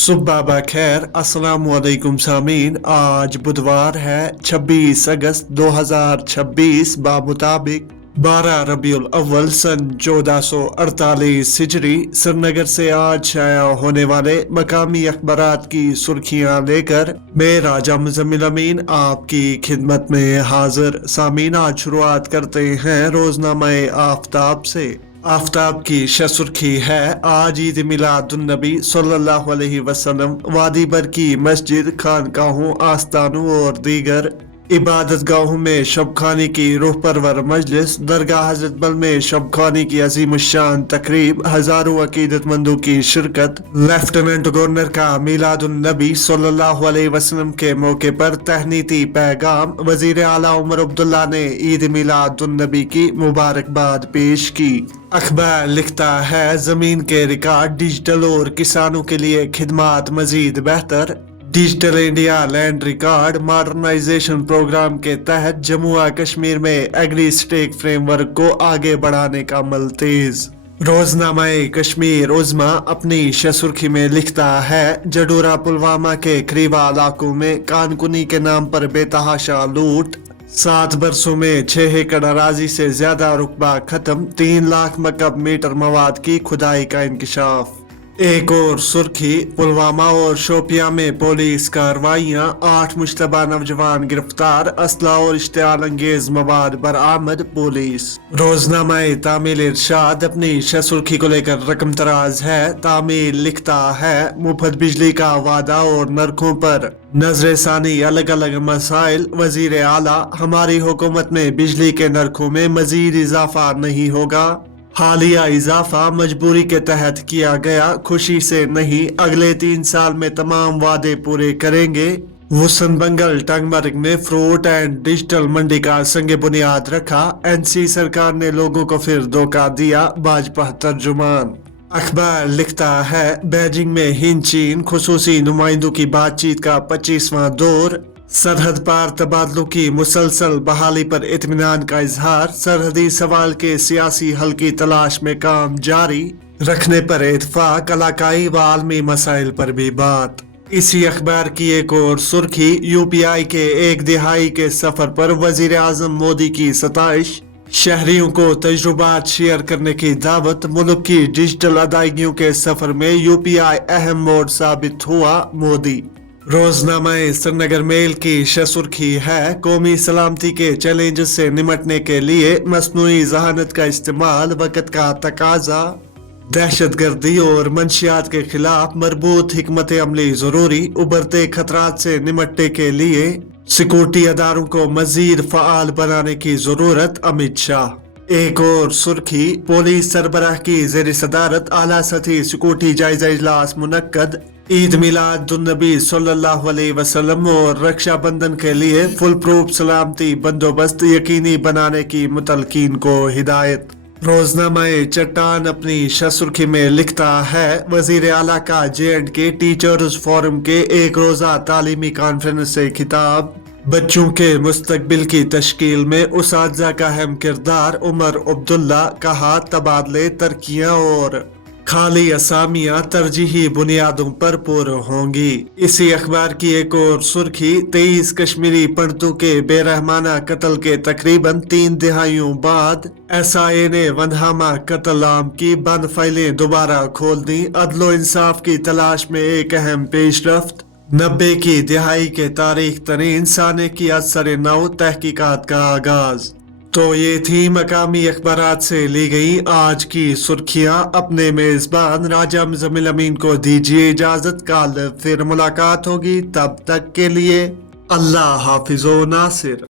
सुबह बखैर अस्सलाम वालेकुम सामीन। आज बुधवार है 26 अगस्त 2026 बामुताबिक 12 रबीउल अव्वल सन 1448 हिजरी। श्रीनगर से आज शाया होने वाले मकामी अखबारात की सुर्खियां लेकर मैं राजा मुजम्मिल अमीन आपकी खिदमत में हाजिर। सामीन, आज शुरुआत करते हैं रोजनामा आफ्ताब से। आफ्ताब की सुर्खी है, आज ईद मिलादुन्नबी सल्लल्लाहु अलैहि वसल्लम वादी भर की मस्जिद, खानकाहों, आस्थानों और दीगर इबादत गाहों में शबखानी की रूह परवर मजलिस। दरगाह हजरत बल में शबखानी की अजीम शान तकरीब, हजारों अकीदतमंदों की शिरकत। लेफ्टिनेंट गवर्नर का मिलादुन्नबी सल्लल्लाहु अलैहि वसल्लम के मौके पर तहनीती पैगाम। वजीर आला उमर अब्दुल्ला ने ईद मिलादुन्नबी की मुबारकबाद पेश की। अखबार लिखता है, जमीन के रिकॉर्ड डिजिटल और किसानों के लिए खिदमात मजीद बेहतर। Digital India land record modernization program के तहत जम्मू और कश्मीर में एग्री स्टेक फ्रेमवर्क को आगे बढ़ाने का अमल तेज। रोजनामा कश्मीर उज़्मा अपनी सुर्खी में लिखता है, जडोरा पुलवामा के करीबा इलाकों में कानकुनी के नाम पर बेतहाशा लूट। 7 बरसों में 6 एकड़ अराजी से ज्यादा रुकबा खत्म। 3 लाख मकब मीटर मवाद की खुदाई का इंकशाफ। एक और सुर्खी, पुलवामा और शोपियां में पुलिस कार्रवाइयां, 8 मुश्तबा नौजवान गिरफ्तार। असला और इश्तियाल अंगेज मवाद बरामद। पुलिस। रोजनामा तामील इरशाद अपनी सुर्खी को लेकर रकम तराज है। तामील लिखता है, मुफ्त बिजली का वादा और नरखों पर नजर सानी, अलग अलग मसाइल। वजीर आला, हमारी हुकूमत में बिजली के नरखों में मजीद इजाफा नहीं होगा। हालिया इजाफा मजबूरी के तहत किया गया, खुशी से नहीं। अगले 3 साल में तमाम वादे पूरे करेंगे। वुसन बंगल टंगमर्ग में फ्रूट एंड डिजिटल मंडी का संग बुनियाद रखा। एनसी सरकार ने लोगों को फिर धोखा दिया, भाजपा तर्जुमान। अखबार लिखता है, बीजिंग में हिंद चीन खुसूसी नुमाइंदों की बातचीत का 25वां दौर। सरहद पार तबादलों की मुसलसल बहाली पर इत्मीनान का इजहार। सरहदी सवाल के सियासी हल की तलाश में काम जारी रखने पर इत्फाक। इलाकाई व आलमी मसाइल पर भी बात। इसी अखबार की एक और सुर्खी, यूपीआई के 1 दिहाई के सफर पर वजीर आजम मोदी की सताइश। शहरियों को तजुर्बात शेयर करने की दावत। मुल्क की डिजिटल अदायगियों के सफर में यूपीआई अहम मोड़ साबित हुआ, मोदी। रोजनामा श्रीनगर मेल की सुर्खी है, कौमी सलामती के चैलेंजेस से निमटने के लिए मसनूई जहानत का इस्तेमाल, वक्त का तकाजा। दहशतगर्दी और मंशियात के खिलाफ मरबूत हिकमत अमली जरूरी। उभरते खतरात से निमटने के लिए सिक्योरिटी अदारों को मजीद फाल बनाने की जरूरत, अमित शाह। एक और सुर्खी, पुलिस सरबराह की जेर सदारत आला सतही सिक्योरिटी जायजा इजलास मुनक्कद। ईद मिलादुन्नबी सल्लल्लाहु अलैहि वसल्लम और रक्षाबंधन के लिए फुल प्रूफ सलामती बंदोबस्त यकीनी बनाने की मुतलकीन को हिदायत। रोजनामा चट्टान अपनी सुर्खी में लिखता है, वजीर आला का J&K टीचर्स फोरम के 1 रोजा तालीमी कॉन्फ्रेंस से खिताब। बच्चों के मुस्तकबिल की तश्कील में उसातिज़ा का अहम किरदार, उमर अब्दुल्ला। कहा, तबादले, तरक्कियां और खाली असामियां तरजीही बुनियादों पर पूर्ण होंगी। इसी अखबार की एक और सुर्खी, 23 कश्मीरी पंडितों के बेरहमाना कत्ल के तकरीबन 3 दिहाइयों बाद SIA ने वंदहामा कत्ल आम की बंद फाइलें दोबारा खोल दी। अदलो इंसाफ की तलाश में एक अहम पेशरफ्त। 90 की दिहाई के तारीख तरीन साने की असर नौ तहकीकात का आगाज। तो ये थी मकामी अखबारात से ली गई आज की सुर्खियां। अपने मेजबान राजा मुजम्मिल अमीन को दीजिए इजाजत। कल फिर मुलाकात होगी, तब तक के लिए अल्लाह हाफिज़ो नासिर।